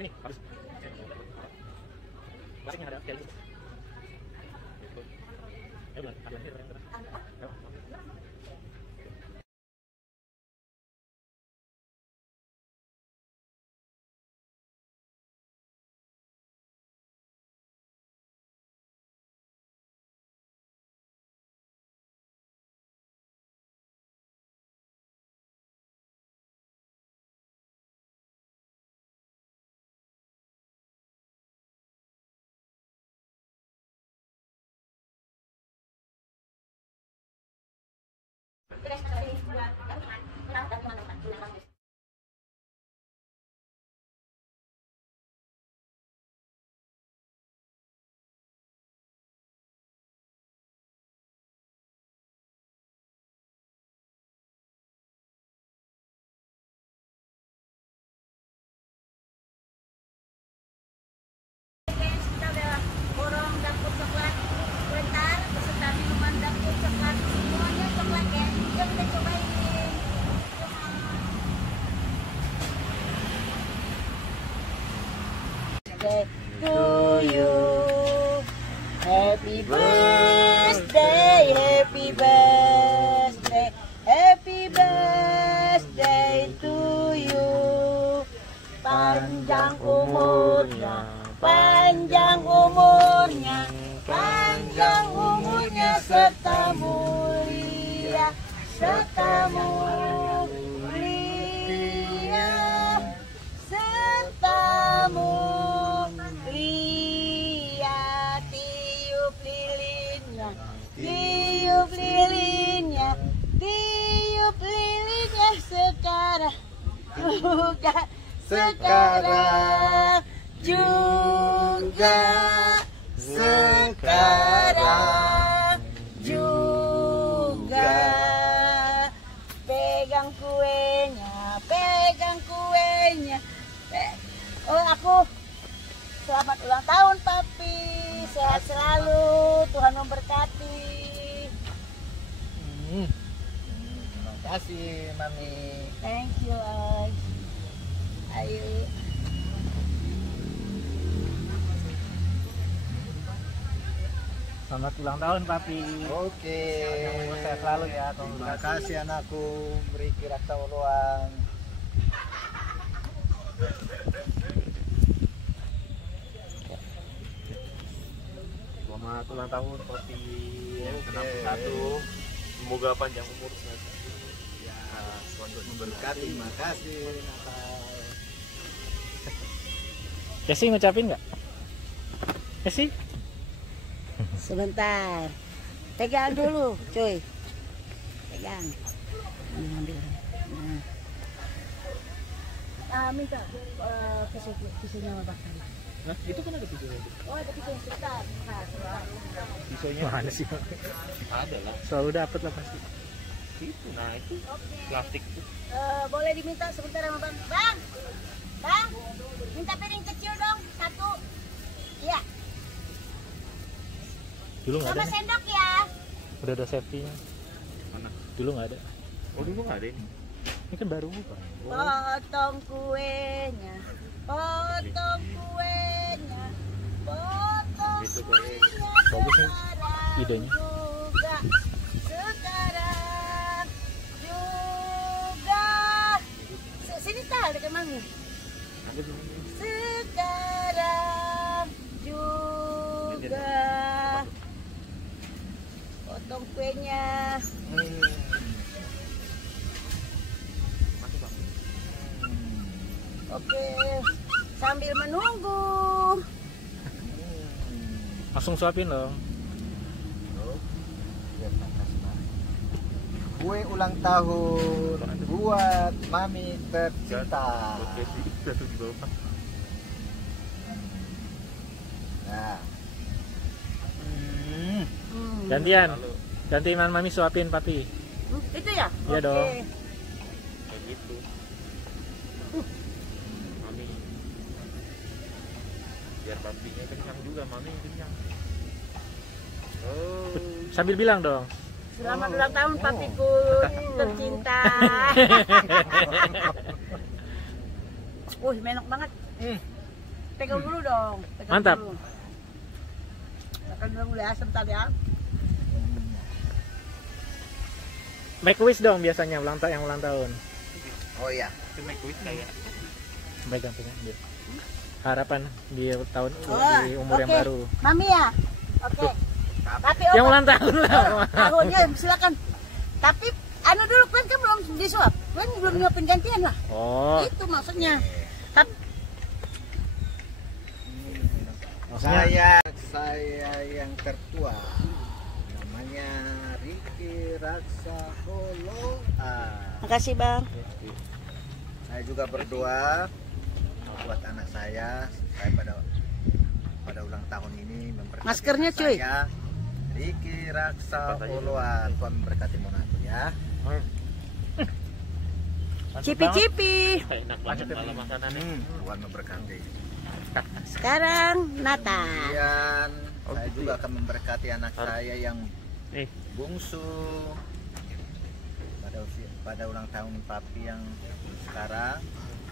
ini habis. Plastiknya ada sekali. Benar, ada yang to you, happy birthday, happy birthday, happy birthday to you. Panjang umurnya, panjang umurnya, panjang umurnya serta mulia, serta mulia, serta mulia. Tiup lilinnya, tiup lilinnya, tiup lilinnya sekarang juga, sekarang juga, sekarang juga. Pegang kuenya, pegang kuenya. Oh, aku selamat ulang tahun papi, sehat selalu, Tuhan memberkati. Terima kasih mami. Thank you, Ay. Ayo. selamat ulang tahun papi. Oke. Sehat selalu ya. Terima kasih anakku, beri rasa ulang. Selamat ulang tahun papi. 61. Semoga panjang umur sehat. Ya, Tuhan memberkati. Terima kasih Natal. Jesse ngucapin nggak? Jesse? Sebentar. Pegang dulu, cuy. Pegang. Ini ambil. Nah. Minta pisaunya sama Bakar. Nah, itu kan ada pisaunya. Oh, ada pisau sebentar. Pisaunya mana sih? Ada lah. Selalu dapat lah pasti. Itu, nah itu plastik itu. Boleh diminta sebentar sama Bang. Bang, Bang, minta piring kecil dong, satu. Iya. Dulu nggak ada. Sama sendok ya. Udah ada safety-nya. Mana? Dulu nggak ada. Oh dulu nggak ada ini. Ini kan baru bukan. Potong kuenya, potong kuenya, potong kuenya. Bagus nih idenya. Juga, sekarang juga. Sini tak dekat Mangi. Sekarang juga. Potong kuenya. Oke, sambil menunggu. Langsung suapin dong. Kue ulang tahun buat mami tercinta. Nah. Gantian. Ganti mami suapin papi. Itu ya? Iya Oke. dong. Kayak gitu. Mami. Biar papinya kenyang juga, mami kenyang. Oh. Sambil bilang dong. Selamat ulang tahun papiku tercinta. Menok banget. pegang dulu dong. Pegang Mantap. Dulu. Makan dulu mulai asam tadi ya. Make wish dong biasanya yang ulang tahun. Oh iya. Itu make wish kayak pegang. Harapan di tahun di umur yang baru. Mami ya. Oke. Tapi Yang ulang tahun lah. Tahunnya silakan. Tapi anu dulu kan belum disuap. Kan belum nyiapin gantian lah. Oh. Itu maksudnya. Tapi Saya yang tertua. Namanya Riki Raksa Holo. makasih Bang. Saya juga berdoa buat anak saya pada ulang tahun ini memberkati Maskernya, cuy. saya, Riki Raksa Holoan. Tuhan memberkati Monaco ya. Cipi-cipi. Enak banget malah makanannya. Tuhan memberkati. Sekarang Nata. Kemudian saya juga akan memberkati anak saya yang Nih. bungsu pada ulang tahun papi yang sekarang.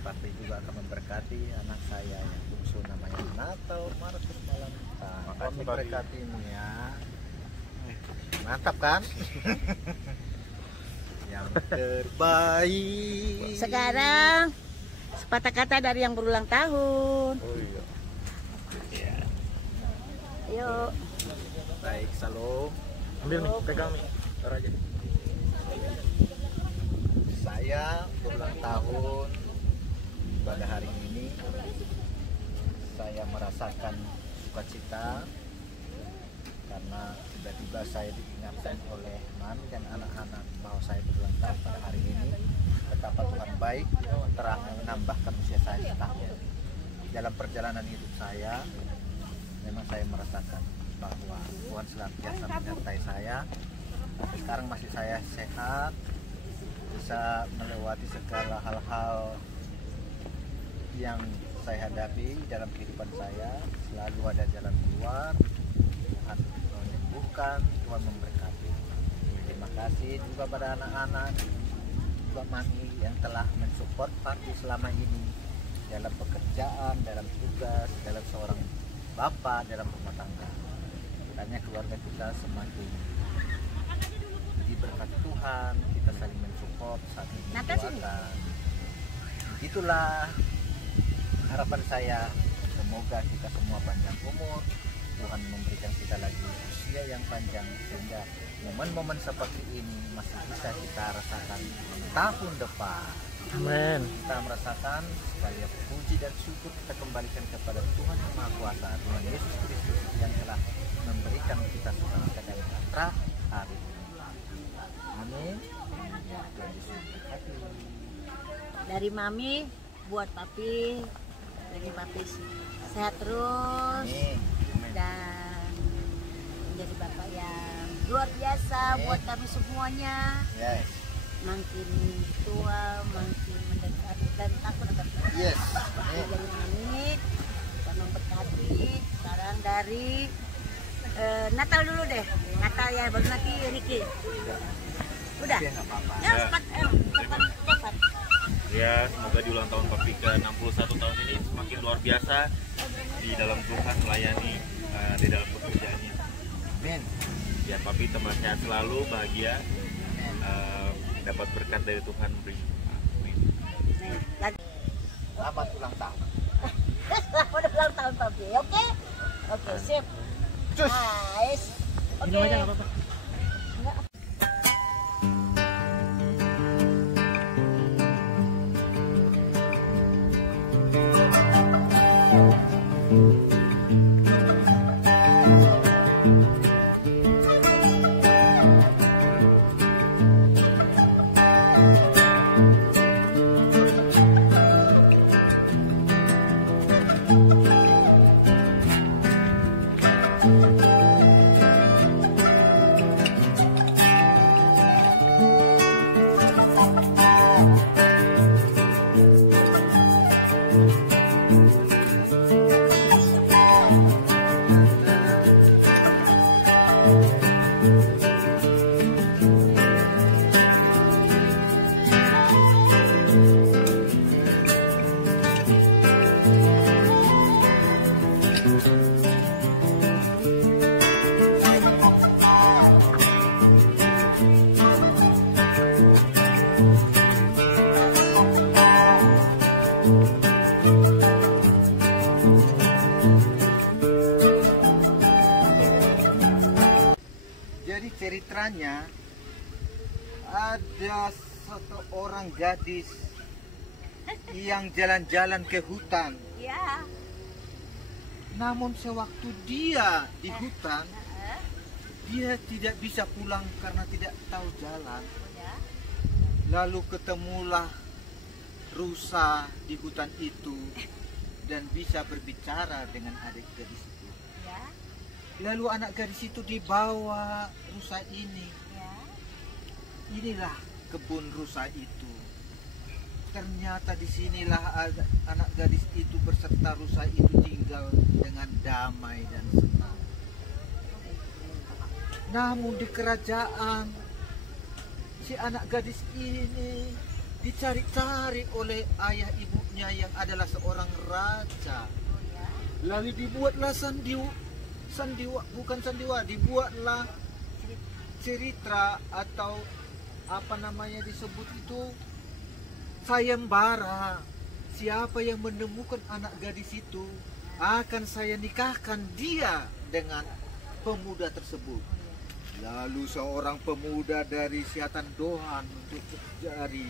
Papi juga akan memberkati anak saya yang bungsu namanya Natal Markus Malamta. Tuhan memberkatimu ya. Mantap kan? Yang terbaik. Sekarang sepatah kata dari yang berulang tahun. Oh iya. Ayo. Baik, salam. Ambil nih, pegang nih. Taruh aja. Saya berulang tahun pada hari ini. Saya merasakan sukacita karena tiba-tiba saya diingatkan oleh mami dan anak-anak bahwa saya berulang tahun pada hari ini. Betapa Tuhan baik telah menambahkan usia saya setahun. Dalam perjalanan hidup saya, memang saya merasakan bahwa Tuhan senantiasa menyertai saya. Sampai sekarang masih saya sehat, bisa melewati segala hal-hal yang saya hadapi dalam kehidupan saya. Selalu ada jalan keluar. Tuhan menyembuhkan, Tuhan memberkati. Terima kasih juga pada anak-anak, juga mami yang telah mensupport papi selama ini dalam pekerjaan, dalam tugas, dalam seorang bapak, dalam rumah tangga. Kiranya keluarga kita semakin diberkati Tuhan, kita saling mensupport, saling mendoakan. Itulah harapan saya. Semoga kita semua panjang umur, Tuhan memberikan kita lagi usia yang panjang sehingga momen-momen seperti ini masih bisa kita rasakan tahun depan. Amin. Kita merasakan sekali puji dan syukur kita kembalikan kepada Tuhan Yang Maha Kuasa, Tuhan Yesus Kristus yang telah memberikan kita sukacita dan hari ini. Amin. Tuhan Yesus memberkati. Dari Mami buat Papi, lagi Papi sehat terus. Amin. Dan menjadi bapak yang luar biasa buat kami semuanya. Yes. Makin tua, makin mendekat dan takut akan Tuhan. Yes. Dari Mami, kita memberkati. Sekarang dari Natal dulu deh. Natal ya, baru nanti Riki. Udah. Ya, cepat. Ya, semoga di ulang tahun papi ke 61 tahun ini semakin luar biasa di dalam Tuhan, melayani di dalam pekerjaannya. Amin. Biar papi tambah sehat selalu, bahagia, dapat berkat dari Tuhan. Amin. Selamat ulang tahun. Selamat ulang tahun Papi, oke? Oke, sip. Cus. Nice. Oke. Minum aja nggak apa-apa. Jadi ceritanya ada satu orang gadis yang jalan-jalan ke hutan. Ya. Namun sewaktu dia di hutan, dia tidak bisa pulang karena tidak tahu jalan. Ya. Lalu ketemulah rusa di hutan itu dan bisa berbicara dengan adik gadis itu. Ya. Lalu anak gadis itu dibawa rusa ini. Ya. Inilah kebun rusa itu. Ternyata disinilah anak gadis itu berserta rusa itu tinggal dengan damai dan senang. Namun di kerajaan, si anak gadis ini dicari-cari oleh ayah ibunya yang adalah seorang raja. Lalu dibuatlah dibuatlah cerita atau apa namanya disebut itu sayembara. Siapa yang menemukan anak gadis itu akan saya nikahkan dia dengan pemuda tersebut. Lalu seorang pemuda dari Siatan Dohan untuk mencari.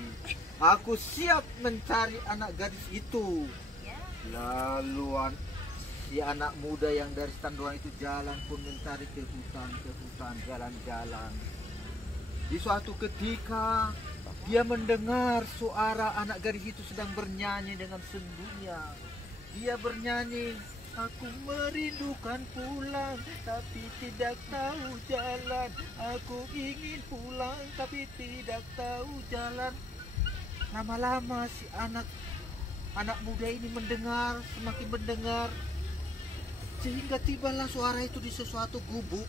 Aku siap mencari anak gadis itu. Lalu si anak muda yang dari Siatan Dohan itu jalan pun mencari ke hutan, jalan-jalan. Di suatu ketika dia mendengar suara anak gadis itu sedang bernyanyi dengan sendunya. Dia bernyanyi, aku merindukan pulang tapi tidak tahu jalan. Aku ingin pulang tapi tidak tahu jalan. Lama-lama si anak muda ini mendengar, semakin mendengar, sehingga tibalah suara itu di sesuatu gubuk.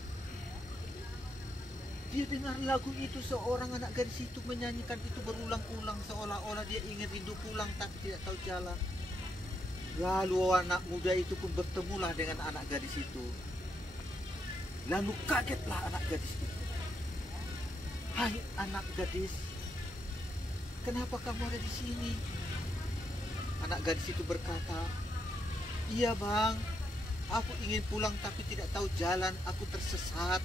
Dia dengar lagu itu, seorang anak gadis itu menyanyikan itu berulang-ulang seolah-olah dia ingin rindu pulang tapi tidak tahu jalan. Lalu anak muda itu pun bertemulah dengan anak gadis itu. Lalu kagetlah anak gadis itu. Hai anak gadis, kenapa kamu ada di sini? Anak gadis itu berkata, iya bang, aku ingin pulang tapi tidak tahu jalan, aku tersesat.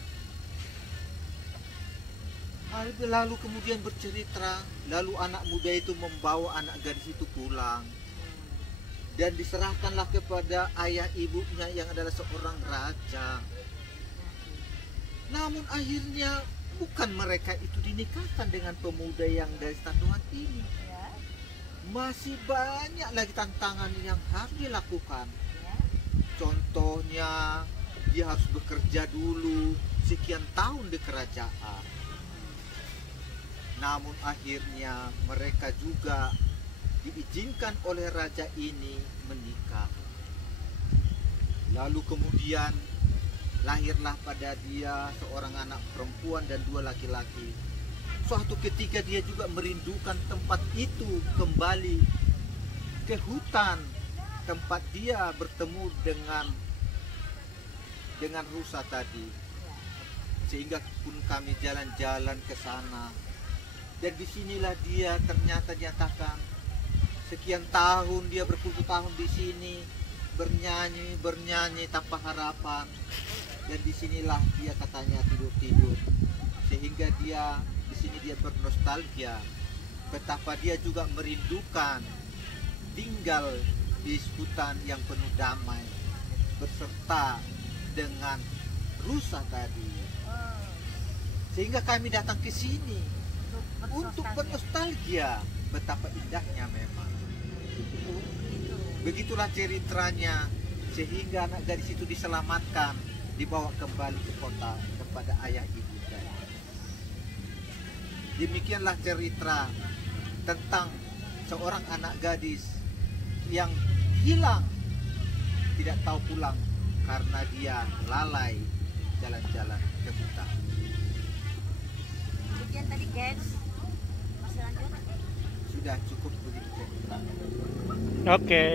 Lalu kemudian bercerita, lalu anak muda itu membawa anak gadis itu pulang. Dan diserahkanlah kepada ayah ibunya yang adalah seorang raja. Namun akhirnya bukan mereka itu dinikahkan dengan pemuda yang dari Tandohan ini. Masih banyak lagi tantangan yang harus dilakukan. Contohnya, dia harus bekerja dulu sekian tahun di kerajaan. Namun akhirnya mereka juga diizinkan oleh raja ini menikah. Lalu kemudian lahirlah pada dia seorang anak perempuan dan 2 laki-laki. Suatu ketika dia juga merindukan tempat itu, kembali ke hutan tempat dia bertemu dengan rusa tadi. Sehingga pun kami jalan-jalan ke sana. Dan disinilah dia ternyata dinyatakan sekian tahun dia berpuluh tahun di sini bernyanyi tanpa harapan. Dan disinilah dia katanya tidur, sehingga dia di sini dia bernostalgia betapa dia juga merindukan tinggal di hutan yang penuh damai berserta dengan rusa tadi. Sehingga kami datang ke sini untuk bernostalgia betapa indahnya memang. Begitulah ceritanya, sehingga anak gadis itu diselamatkan, dibawa kembali ke kota kepada ayah ibunya. Demikianlah cerita tentang seorang anak gadis yang hilang, tidak tahu pulang karena dia lalai jalan-jalan ke hutan. Demikian tadi guys. Masih lanjut? Sudah cukup begitu cerita. Oke.